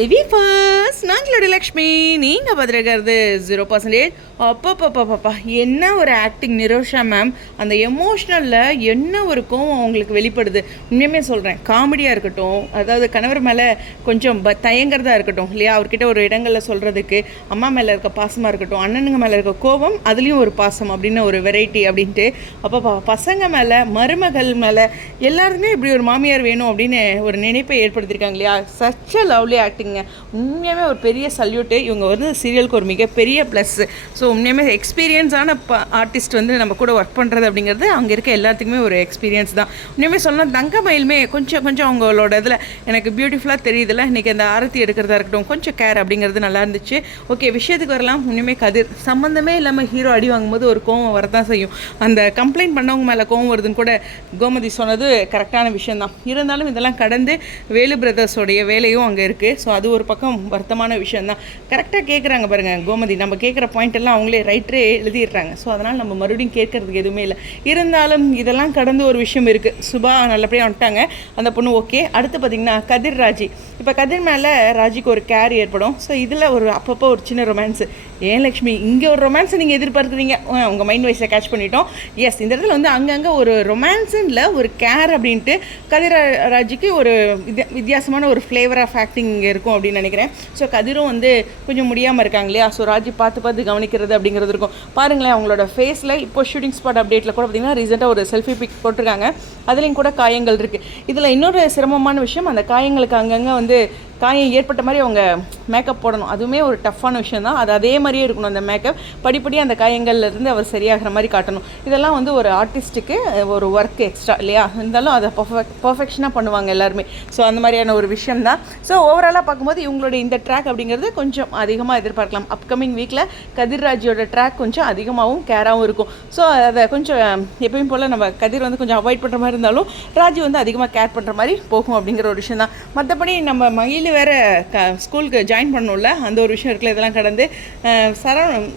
Livy first நாங்களோட Lakshmi நீங்கள் பார்த்துருக்கிறது 0%. அப்பப்பப்பப்பா என்ன ஒரு ஆக்டிங் நிரோஷா மேம். அந்த எமோஷ்னலில் என்ன ஒரு கோவம் அவங்களுக்கு வெளிப்படுது. உண்மையுமே சொல்கிறேன், காமெடியாக இருக்கட்டும், அதாவது கணவர் மேலே கொஞ்சம் தயங்குறதா இருக்கட்டும் இல்லையா, அவர்கிட்ட ஒரு இடங்களில் சொல்கிறதுக்கு, அம்மா மேலே இருக்க பாசமாக இருக்கட்டும், அண்ணனுங்க மேலே இருக்க கோபம், அதுலேயும் ஒரு பாசம் அப்படின்னு ஒரு வெரைட்டி அப்படின்ட்டு. அப்போ பசங்க மேலே, மருமகள் மேலே, எல்லாருமே இப்படி ஒரு மாமியார் வேணும் அப்படின்னு ஒரு நினைப்பை ஏற்படுத்தியிருக்காங்க இல்லையா. சச் அ லவ்லி ஆக்டிங்க. உண்மையாகவே ஒரு பெரிய சல்யூட்டு. இவங்க வந்து சீரியலுக்கு ஒரு மிகப்பெரிய ப்ளஸ். ஸோ உண்மையுமே எக்ஸ்பீரியன்ஸான ஆர்டிஸ்ட் வந்து நம்ம கூட ஒர்க் பண்ணுறது அப்படிங்கிறது அங்கே இருக்க எல்லாத்துக்குமே ஒரு எக்ஸ்பீரியன்ஸ் தான். உண்மையுமே சொல்லலாம், தங்கமயிலுமே கொஞ்சம் அவங்களோட இதில் எனக்கு பியூட்டிஃபுல்லாக தெரியுதுல்ல. இன்றைக்கி அந்த ஆரத்தி எடுக்கிறதா இருக்கட்டும், கொஞ்சம் கேர் அப்படிங்கிறது நல்லா இருந்துச்சு. ஓகே, விஷயத்துக்கு வரலாம். உண்மையுமே கதிர் சம்மந்தமே இல்லாமல் ஹீரோ அடி வாங்கும்போது ஒரு கோவம் வரதான் செய்யும். அந்த கம்ப்ளைண்ட் பண்ணவங்க மேலே கோவம் வருதுன்னு கூட கோமதி சொன்னது கரெக்டான விஷயந்தான். இருந்தாலும் இதெல்லாம் கடந்து வேலு பிரதர்ஸோடைய வேலையும் அங்கே இருக்குது. ஸோ அது ஒரு பக்கம் வருத்தமான விஷயந்தான். கரெக்டாக கேட்குறாங்க பாருங்கள் கோமதி, நம்ம கேட்குற பாயிண்ட் எல்லாம் அவங்களே ரைட்டரே எழுதிடுறாங்க. ஸோ அதனால் நம்ம மறுபடியும் கேட்கறதுக்கு எதுவுமே இல்லை. இருந்தாலும் இதெல்லாம் கடந்து ஒரு விஷயம் இருக்குது. சுபா நல்லபடியாக வந்துட்டாங்க, அந்த பொண்ணு ஓகே. அடுத்து பார்த்திங்கன்னா கதிர் ராஜி. இப்போ கதிர் மேலே ராஜிக்கு ஒரு கேர் ஏற்படும். ஸோ இதில் ஒரு அப்பப்போ ஒரு சின்ன ரொமான்ஸு. ஏன் லக்ஷ்மி இங்கே ஒரு ரொமான்ஸை நீங்கள் எதிர்பார்க்குறீங்க? உங்கள் மைண்ட் வைஸை கேட்ச் பண்ணிட்டோம். எஸ், இந்த இடத்துல வந்து அங்கங்கே ஒரு ரொமான்ஸுன்னு ஒரு கேர் அப்படின்ட்டு கதிர் ராஜிக்கு ஒரு வித்தியாசமான ஒரு ஃப்ளேவர் ஆஃப் ஆக்டிங் இங்கே இருக்கும் அப்படின்னு நினைக்கிறேன். ஸோ கதிரும் வந்து கொஞ்சம் முடியாமல் இருக்காங்க இல்லையா. ஸோ ராஜி பார்த்து கவனிக்கிறது அப்படிங்கிறது இருக்கும். பாருங்களேன், அவங்களோட ஃபேஸில் இப்போ ஷூட்டிங் ஸ்பாட் அப்டேட்டில் கூட பார்த்திங்கன்னா ரீசெண்டாக ஒரு செல்ஃபி பிக் போட்டிருக்காங்க. அதுலேயும் கூட காயங்கள் இருக்குது. இதில் இன்னொரு சிரமமான விஷயம், அந்த காயங்களுக்கு அங்கங்கே வந்து காயம் ஏற்பட்ட மாதிரி அவங்க மேக்கப் போடணும். அதுவுமே ஒரு டஃப்பான விஷயம் தான். அது அதே மாதிரியே இருக்கணும் அந்த மேக்கப். படிப்படியாக அந்த காயங்கள்லேருந்து அவர் சரியாகிற மாதிரி காட்டணும். இதெல்லாம் வந்து ஒரு ஆர்டிஸ்ட்டுக்கு ஒரு ஒர்க் எக்ஸ்ட்ரா இல்லையா. இருந்தாலும் அதை பர்ஃபெக்ஷனாக பண்ணுவாங்க எல்லாருமே. ஸோ அந்த மாதிரியான ஒரு விஷயம் தான். ஸோ ஓவராலாக பார்க்கும்போது இவங்களுடைய இந்த ட்ராக் அப்படிங்கிறது கொஞ்சம் அதிகமாக எதிர்பார்க்கலாம். அப்கமிங் வீக்கில் கதிர்ராஜியோட ட்ராக் கொஞ்சம் அதிகமாகவும் கேராகவும் இருக்கும். ஸோ அதை கொஞ்சம் எப்பயும் போல் நம்ம கதிர் வந்து கொஞ்சம் அவாய்ட் பண்ணுற மாதிரி இருந்தாலும் ராஜி வந்து அதிகமாக கேர் பண்ணுற மாதிரி போகும் அப்படிங்கிற ஒரு விஷயம் தான். மற்றபடி நம்ம மகிழ் வேறு ஸ்கூலுக்கு ஜாயின் பண்ணணும்ல, அந்த ஒரு விஷயம் இருக்குல்ல. இதெல்லாம் கடந்து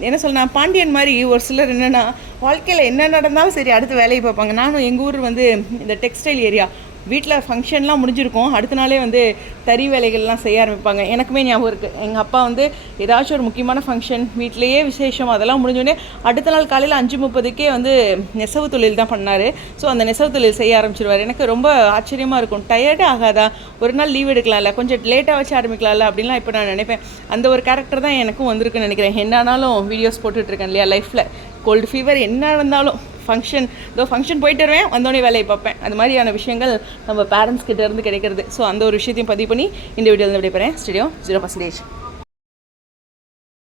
என்ன சொல்லணும், பாண்டியன் மாதிரி ஒரு சிலர் என்னென்னா வாழ்க்கையில் என்ன நடந்தாலும் சரி அடுத்து வேலையை பார்ப்பாங்க. நானும் எங்கள் ஊர் வந்து இந்த டெக்ஸ்டைல் ஏரியா, வீட்டில் ஃபங்க்ஷன்லாம் முடிஞ்சிருக்கும், அடுத்த நாளே வந்து தறி வேலைகள்லாம் செய்ய ஆரம்பிப்பாங்க. எனக்குமே ஞாபகம் இருக்குது, எங்கள் அப்பா வந்து ஏதாச்சும் ஒரு முக்கியமான ஃபங்க்ஷன், வீட்டிலையே விசேஷம், அதெல்லாம் முடிஞ்சோடனே அடுத்த நாள் காலையில் 5:30க்கே வந்து நெசவு தொழில் தான் பண்ணார். ஸோ அந்த நெசவு தொழில் செய்ய ஆரம்பிச்சிருவார். எனக்கு ரொம்ப ஆச்சரியமாக இருக்கும், டயர்டே ஆகாதா, ஒரு நாள் லீவ் எடுக்கலாம்ல, கொஞ்சம் லேட்டாக வச்சு ஆரம்பிக்கலாம்ல அப்படின்லாம் இப்போ நான் நினைப்பேன். அந்த ஒரு கேரக்டர் தான் எனக்கும் வந்திருக்குன்னு நினைக்கிறேன். என்னானாலும் வீடியோஸ் போட்டுட்ருக்கேன் இல்லையா, லைஃப்பில் கோல்டு ஃபீவர் என்ன இருந்தாலும் ஃபங்க்ஷன் போயிட்டு வருவேன், வந்தோடனே வேலையை பார்ப்பேன். அது மாதிரியான விஷயங்கள் நம்ம பேரண்ட்ஸ் கிட்ட இருந்து கிடைக்கிறது. ஸோ அந்த ஒரு விஷயத்தையும் பதிவு பண்ணி இந்த வீடியோவில் விடைபெறேன். ஸ்டுடியோ 0%.